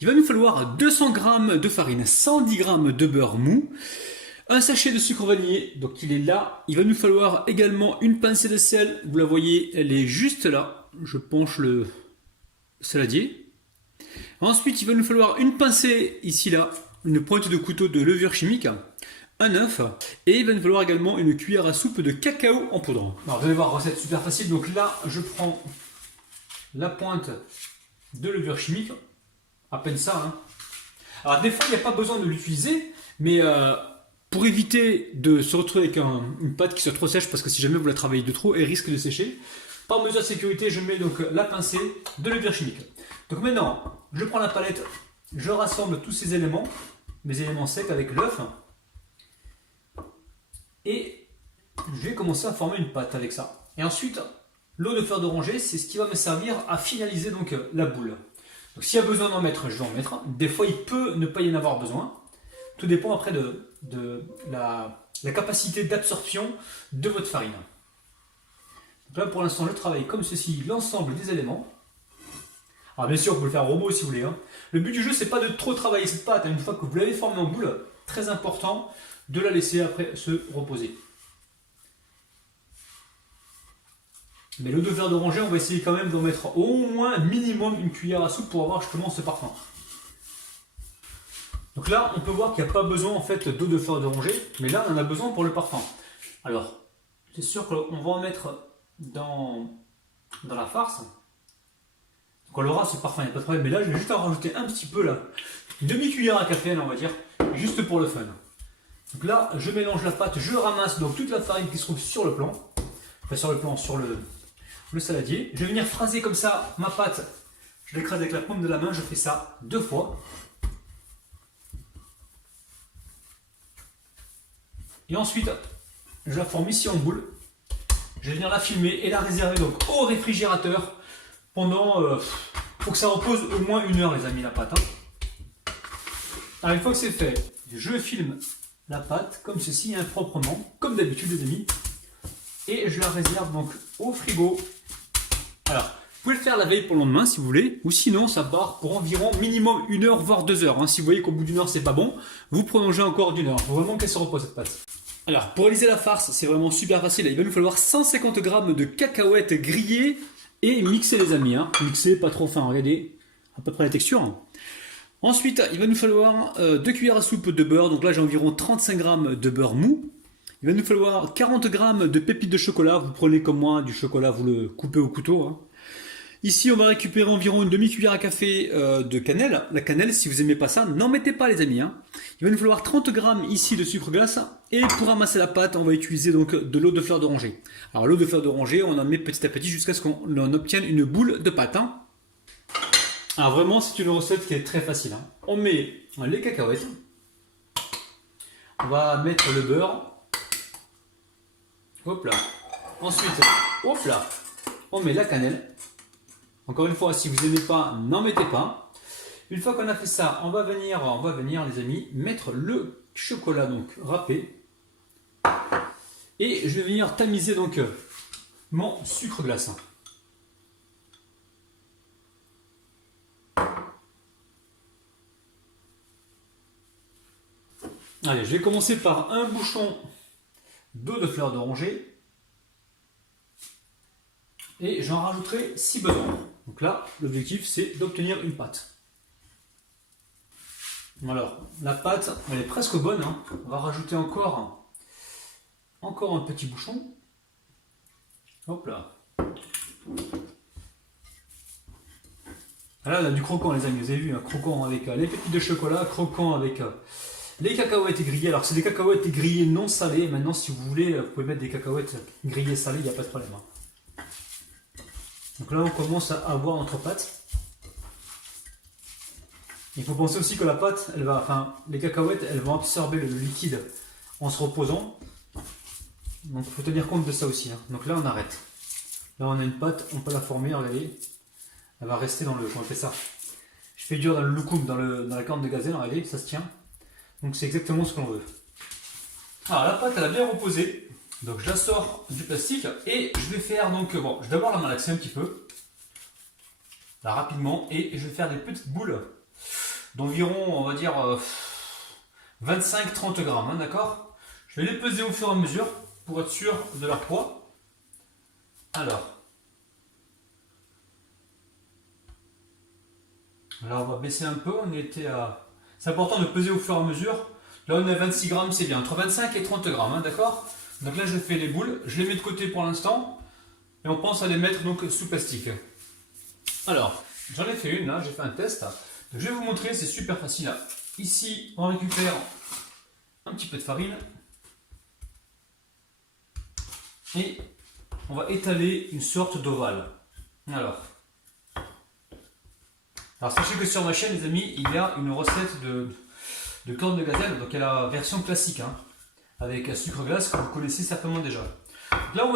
Il va nous falloir 200 g de farine, 110 g de beurre mou, un sachet de sucre vanillé, donc il est là. Il va nous falloir également une pincée de sel, vous la voyez, elle est juste là. Je penche le saladier. Ensuite, il va nous falloir une pincée, ici là, une pointe de couteau de levure chimique, un œuf, et il va nous falloir également une cuillère à soupe de cacao en poudre. Alors vous allez voir, recette super facile. Donc là, je prends la pointe de levure chimique, à peine ça. Hein. Alors des fois, il n'y a pas besoin de l'utiliser, mais pour éviter de se retrouver avec une pâte qui soit trop sèche, parce que si jamais vous la travaillez de trop, elle risque de sécher. Par mesure de sécurité, je mets donc la pincée de levure chimique. Donc maintenant, je prends la palette, je rassemble tous ces éléments, mes éléments secs avec l'œuf, et je vais commencer à former une pâte avec ça. Et ensuite, l'eau de fleur d'oranger, c'est ce qui va me servir à finaliser donc la boule. Donc s'il y a besoin d'en mettre, je vais en mettre. Des fois, il peut ne pas y en avoir besoin. Tout dépend après de la capacité d'absorption de votre farine. Donc là, pour l'instant, je travaille comme ceci, l'ensemble des éléments. Alors bien sûr, vous pouvez le faire au robot si vous voulez. Hein. Le but du jeu, c'est pas de trop travailler cette pâte. Une fois que vous l'avez formée en boule, très important de la laisser après se reposer. Mais l'eau de fleur d'oranger, on va essayer quand même d'en mettre au moins minimum une cuillère à soupe pour avoir justement ce parfum. Donc là, on peut voir qu'il n'y a pas besoin en fait d'eau de fleur d'oranger, mais là, on en a besoin pour le parfum. Alors, c'est sûr qu'on va en mettre dans la farce. Donc on aura ce parfum, il n'y a pas de problème. Mais là, je vais juste en rajouter un petit peu là, une demi-cuillère à café, là, on va dire, juste pour le fun. Donc là, je mélange la pâte, je ramasse donc toute la farine qui se trouve sur le plan, enfin sur le saladier. Je vais venir phraser comme ça ma pâte. Je l'écrase avec la paume de la main, je fais ça 2 fois. Et ensuite, je la forme ici en boule. Je vais venir la filmer et la réserver donc au réfrigérateur pendant... faut que ça repose au moins 1 heure les amis la pâte. Hein. Alors une fois que c'est fait, je filme la pâte comme ceci, hein, proprement, comme d'habitude les amis. Et je la réserve donc au frigo. Alors, vous pouvez le faire la veille pour le lendemain si vous voulez, ou sinon ça part pour environ minimum 1 heure voire 2 heures. Hein. Si vous voyez qu'au bout d'1 heure c'est pas bon, vous prolongez encore d'1 heure. Il faut vraiment qu'elle se repose cette pâte. Alors, pour réaliser la farce, c'est vraiment super facile. Il va nous falloir 150 g de cacahuètes grillées et mixer les amis. Hein. Mixer, pas trop fin, regardez à peu près la texture. Ensuite, il va nous falloir 2 cuillères à soupe de beurre. Donc là, j'ai environ 35 g de beurre mou. Il va nous falloir 40 g de pépites de chocolat. Vous prenez comme moi du chocolat, vous le coupez au couteau. Hein. Ici, on va récupérer environ une demi-cuillère à café de cannelle. La cannelle, si vous n'aimez pas ça, n'en mettez pas les amis. Hein. Il va nous falloir 30 g ici de sucre glace. Et pour ramasser la pâte, on va utiliser donc de l'eau de fleur d'oranger. Alors l'eau de fleur d'oranger, on en met petit à petit jusqu'à ce qu'on obtienne une boule de pâte. Hein. Alors vraiment, c'est une recette qui est très facile. Hein. On met les cacahuètes. On va mettre le beurre. Hop là. Ensuite, hop là, on met la cannelle. Encore une fois, si vous n'aimez pas, n'en mettez pas. Une fois qu'on a fait ça, on va venir les amis, mettre le chocolat donc râpé. Et je vais venir tamiser donc mon sucre glace. Allez, je vais commencer par un bouchon d'eau de fleur d'oranger. Et j'en rajouterai si besoin. Donc là, l'objectif, c'est d'obtenir une pâte. Alors, la pâte, elle est presque bonne. Hein. On va rajouter encore un petit bouchon. Hop là. Là, on a du croquant, les amis. Vous avez vu, un croquant avec les pépites de chocolat, croquant avec les cacahuètes grillées. Alors, c'est des cacahuètes grillées non salées. Maintenant, si vous voulez, vous pouvez mettre des cacahuètes grillées salées, il n'y a pas de problème. Hein. Donc là, on commence à avoir notre pâte. Il faut penser aussi que la pâte, les cacahuètes, elles vont absorber le liquide en se reposant. Donc il faut tenir compte de ça aussi. Hein. Donc là, on arrête. Là, on a une pâte, on peut la former, regardez. Elle va rester dans le... Comment on fait ça? Je fais dur dans le loukoum, dans la corne de gazelle, regardez, ça se tient. Donc c'est exactement ce qu'on veut. Alors la pâte, elle a bien reposé. Donc je la sors du plastique et je vais faire donc, bon, je vais d'abord la malaxer un petit peu, là rapidement, et je vais faire des petites boules d'environ, on va dire, 25-30 grammes, hein, d'accord? Je vais les peser au fur et à mesure pour être sûr de leur poids. Alors on va baisser un peu, on était à... C'est important de peser au fur et à mesure. Là on est à 26 grammes, c'est bien, entre 25 et 30 grammes, hein, d'accord? Donc là je fais les boules, je les mets de côté pour l'instant. Et on pense à les mettre donc sous plastique. Alors, j'en ai fait une là, j'ai fait un test. Donc, je vais vous montrer, c'est super facile. Là. Ici, on récupère un petit peu de farine. Et on va étaler une sorte d'ovale. Alors, sachez que sur ma chaîne, les amis, il y a une recette de cornes de gazelle. Donc, il y a la version classique, hein, avec un sucre glace que vous connaissez certainement déjà. Donc là, on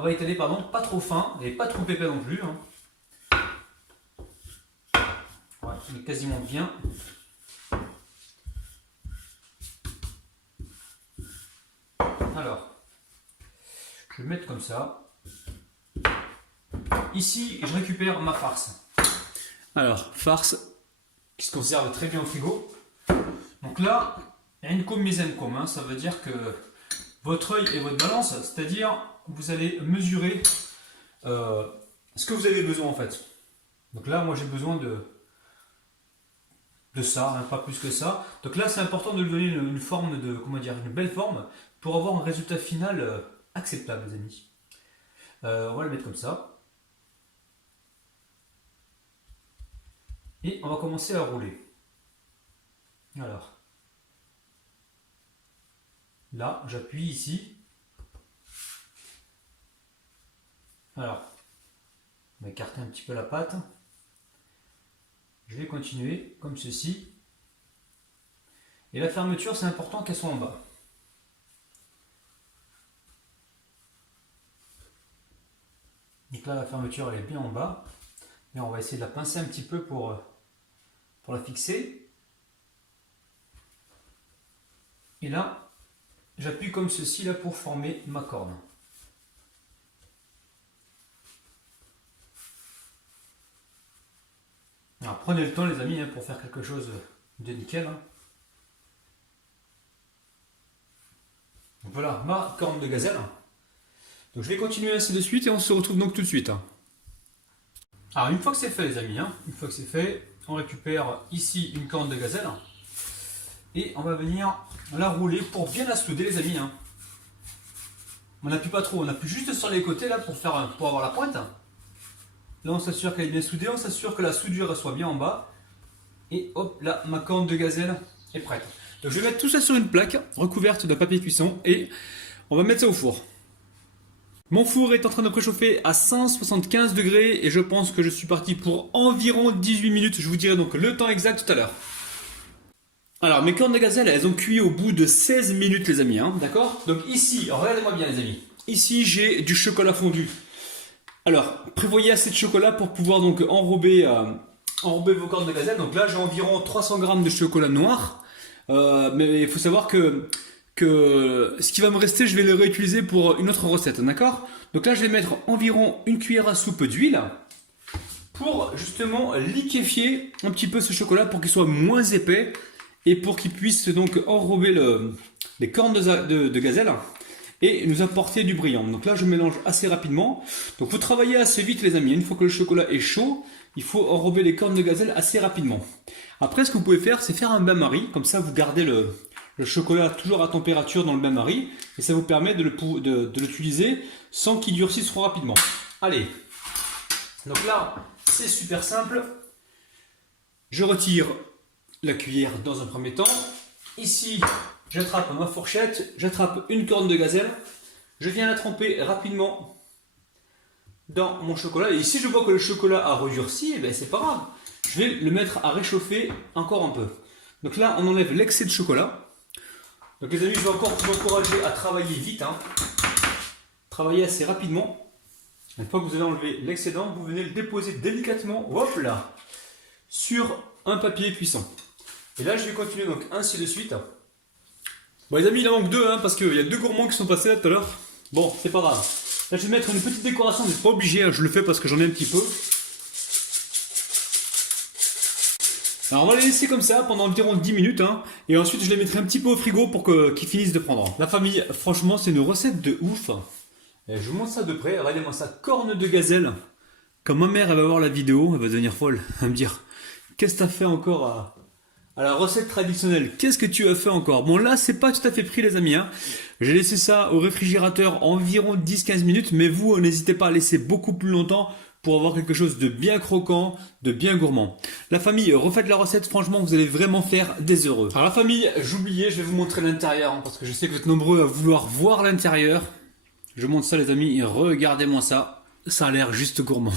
va étaler, pas trop fin et pas trop épais non plus. Hein. Ouais, il est quasiment bien. Alors, je vais mettre comme ça. Ici, je récupère ma farce. Alors, farce qui se conserve très bien au frigo. Donc là, Incom Misencom, hein, ça veut dire que votre œil et votre balance, c'est-à-dire vous allez mesurer ce que vous avez besoin en fait. Donc là, moi j'ai besoin de ça, hein, pas plus que ça. Donc là, c'est important de lui donner une forme de, comment dire, une belle forme pour avoir un résultat final acceptable, les amis. On va le mettre comme ça. Et on va commencer à rouler. Alors. Là, j'appuie ici. Alors, on va écarter un petit peu la pâte. Je vais continuer comme ceci. Et la fermeture, c'est important qu'elle soit en bas. Donc là, la fermeture, elle est bien en bas. Et on va essayer de la pincer un petit peu pour la fixer. Et là, j'appuie comme ceci là pour former ma corne. Alors prenez le temps les amis hein, pour faire quelque chose de nickel. Hein. Donc voilà ma corne de gazelle. Donc je vais continuer ainsi de suite et on se retrouve donc tout de suite. Alors une fois que c'est fait les amis, hein, une fois que c'est fait, on récupère ici une corne de gazelle. Et on va venir la rouler pour bien la souder les amis. Hein. On n'appuie pas trop, on appuie juste sur les côtés là pour avoir la pointe. Là on s'assure qu'elle est bien soudée, on s'assure que la soudure soit bien en bas. Et hop là, ma corne de gazelle est prête. Donc je vais mettre tout ça sur une plaque recouverte de papier cuisson et on va mettre ça au four. Mon four est en train de préchauffer à 175 degrés et je pense que je suis parti pour environ 18 minutes. Je vous dirai donc le temps exact tout à l'heure. Alors mes cornes de gazelle, elles ont cuit au bout de 16 minutes les amis, hein, d'accord? Donc ici, regardez-moi bien les amis, ici j'ai du chocolat fondu. Alors prévoyez assez de chocolat pour pouvoir donc enrober vos cornes de gazelle. Donc là j'ai environ 300 grammes de chocolat noir, mais il faut savoir que ce qui va me rester, je vais le réutiliser pour une autre recette, d'accord? Donc là je vais mettre environ une cuillère à soupe d'huile pour justement liquéfier un petit peu ce chocolat pour qu'il soit moins épais. Et pour qu'il puisse donc enrober les cornes de gazelle et nous apporter du brillant. Donc là je mélange assez rapidement. Donc vous travaillez assez vite les amis. Une fois que le chocolat est chaud, il faut enrober les cornes de gazelle assez rapidement. Après ce que vous pouvez faire, c'est faire un bain-marie. Comme ça vous gardez le chocolat toujours à température dans le bain-marie. Et ça vous permet de l'utiliser sans qu'il durcisse trop rapidement. Allez. Donc là c'est super simple. Je retire la cuillère dans un premier temps. Ici, j'attrape ma fourchette, j'attrape une corne de gazelle, je viens la tremper rapidement dans mon chocolat. Et ici, je vois que le chocolat a redurci, et bien c'est pas grave. Je vais le mettre à réchauffer encore un peu. Donc là, on enlève l'excès de chocolat. Donc les amis, je vais encore vous encourager à travailler vite. Hein. Travailler assez rapidement. Une fois que vous avez enlevé l'excédent, vous venez le déposer délicatement, hop là, sur un papier cuisson. Et là, je vais continuer donc ainsi de suite. Bon les amis, il en manque deux, hein, parce qu'il y a deux gourmands qui sont passés là tout à l'heure. Bon, c'est pas grave. Là, je vais mettre une petite décoration, vous n'êtes pas obligé, hein, je le fais parce que j'en ai un petit peu. Alors on va les laisser comme ça pendant environ 10 minutes hein, et ensuite je les mettrai un petit peu au frigo pour qu'ils finissent de prendre. La famille, franchement c'est une recette de ouf. Et je vous montre ça de près, regardez-moi ça, corne de gazelle. Quand ma mère elle va voir la vidéo, elle va devenir folle, elle va me dire qu'est-ce que t'as fait encore à la recette traditionnelle, qu'est-ce que tu as fait encore? Bon là c'est pas tout à fait pris les amis, hein. J'ai laissé ça au réfrigérateur environ 10-15 minutes, mais vous n'hésitez pas à laisser beaucoup plus longtemps pour avoir quelque chose de bien croquant, de bien gourmand. La famille, refaites la recette, franchement vous allez vraiment faire des heureux. Alors la famille, j'oubliais, je vais vous montrer l'intérieur, hein, parce que je sais que vous êtes nombreux à vouloir voir l'intérieur. Je montre ça les amis, regardez-moi ça, ça a l'air juste gourmand.